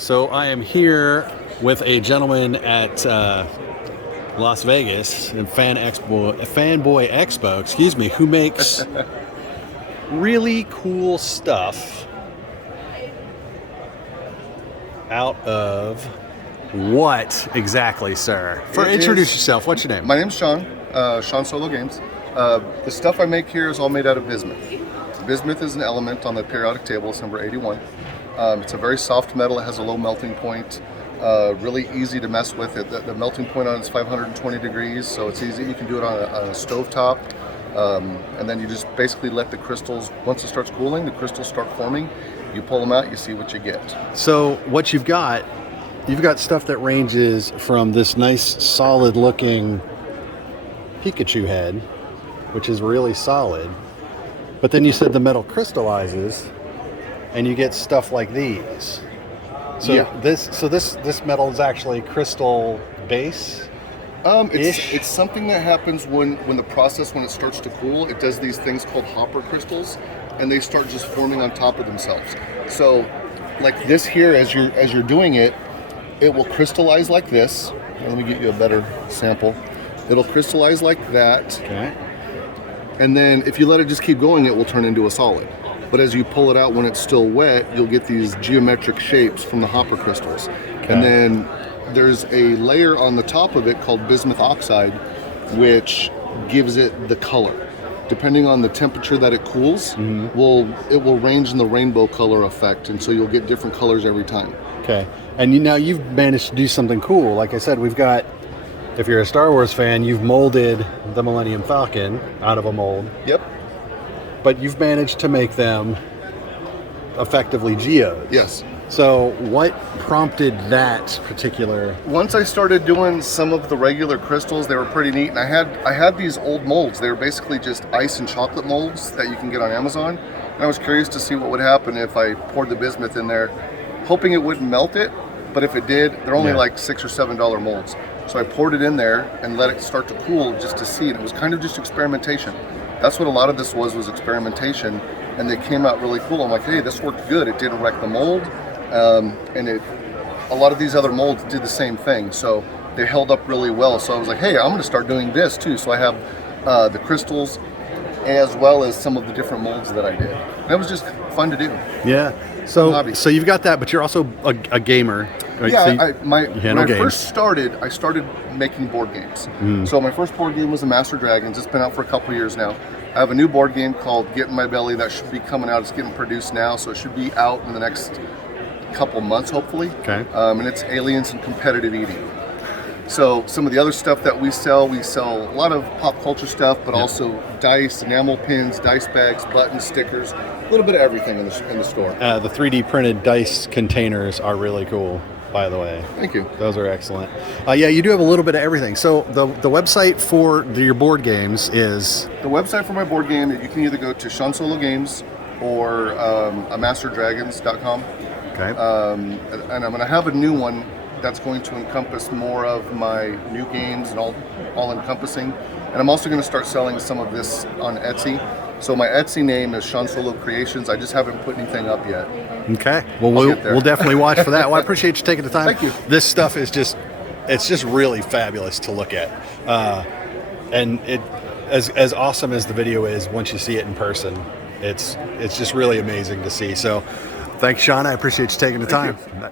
So I am here with a gentleman at Las Vegas and Fanboy Expo, excuse me, who makes really cool stuff out of what exactly, sir? Introduce yourself. What's your name? My name's Shawn. Shawn Solo Games. The stuff I make here is all made out of bismuth. Bismuth is an element on the periodic table. It's number 81. It's a very soft metal. It has a low melting point. Really easy to mess with. The melting point on it is 520 degrees, so it's easy. You can do it on a stovetop. And then you just basically let the crystals, once it starts cooling, the crystals start forming. You pull them out, you see what you get. So what you've got stuff that ranges from this nice solid looking Pikachu head, which is really solid. But then you said the metal crystallizes and you get stuff like these. So yeah. This metal is actually crystal base. It's something that happens when it starts to cool. It does these things called hopper crystals, and they start just forming on top of themselves. So, like this here, as you're doing it, it will crystallize like this. Let me get you a better sample. It'll crystallize like that. Okay. And then if you let it just keep going, it will turn into a solid. But as you pull it out when it's still wet, you'll get these geometric shapes from the hopper crystals. Okay. And then there's a layer on the top of it called bismuth oxide, which gives it the color. Depending on the temperature that it cools, it will range in the rainbow color effect, and so you'll get different colors every time. Okay. And now you've managed to do something cool. Like I said, we've got, if you're a Star Wars fan, you've molded the Millennium Falcon out of a mold. Yep. But you've managed to make them effectively geodes. Yes. So what prompted that particular? Once I started doing some of the regular crystals, they were pretty neat. And I had these old molds. They were basically just ice and chocolate molds that you can get on Amazon. And I was curious to see what would happen if I poured the bismuth in there, hoping it wouldn't melt it. But if it did, they're only like $6 or $7 molds. So I poured it in there and let it start to cool just to see. And it was kind of just experimentation. That's what a lot of this was experimentation. And they came out really cool. I'm like, hey, this worked good. It didn't wreck the mold. And a lot of these other molds did the same thing. So they held up really well. So I was like, hey, I'm going to start doing this too. So I have the crystals as well as some of the different molds that I did. And it was just fun to do. Yeah. So you've got that, but you're also a gamer. Right? Yeah, when I first started, I started making board games. So my first board game was a Master Dragons. It's been out for a couple years now. I have a new board game called Get in My Belly that should be coming out. It's getting produced now, so it should be out in the next couple months, hopefully. Okay. And it's aliens and competitive eating. So some of the other stuff that we sell a lot of pop culture stuff, but also dice, enamel pins, dice bags, buttons, stickers, a little bit of everything in the store. The 3D printed dice containers are really cool, by the way. Thank you. Those are excellent. Yeah, you do have a little bit of everything. So the website for your board games is? The website for my board game, you can either go to Shawn Solo Games or masterdragons.com. Okay. And I'm going to have a new one that's going to encompass more of my new games and all encompassing. And I'm also going to start selling some of this on Etsy. So my Etsy name is Shawn Solo Creations. I just haven't put anything up yet. Okay. Well, we'll definitely watch for that. Well, I appreciate you taking the time. Thank you. This stuff is just really fabulous to look at. And it as awesome as the video is, once you see it in person, it's just really amazing to see. So thanks, Shawn. I appreciate you taking the time. Thank you.